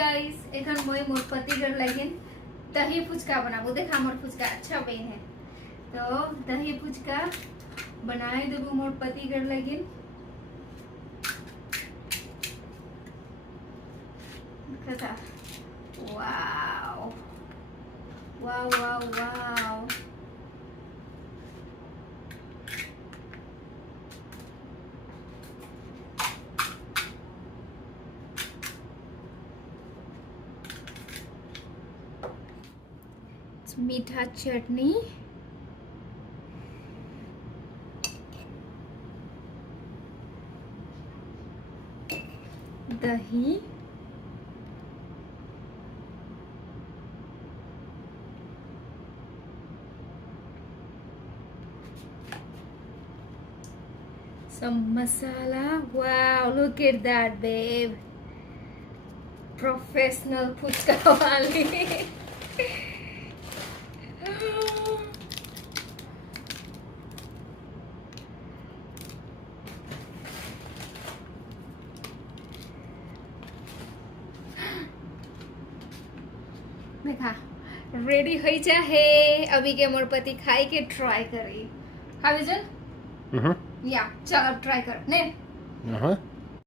Guys एखन मोय मोर पति घर लगिन दही फुचका बनाबो। देखा मोर फुचका अच्छा बन है तो दही फुचका बनाए देबो मोर पति घर लगिन। देखा वाओ वाओ वाओ वाओ मीठा चटनी, दही, some masala. Wow, look at that, babe. Professional puchka wali. देखा रेडी हो जाए। अभी के मोर पति खाई के ट्राई करी। खावे जन या चल अब ट्राई कर ने।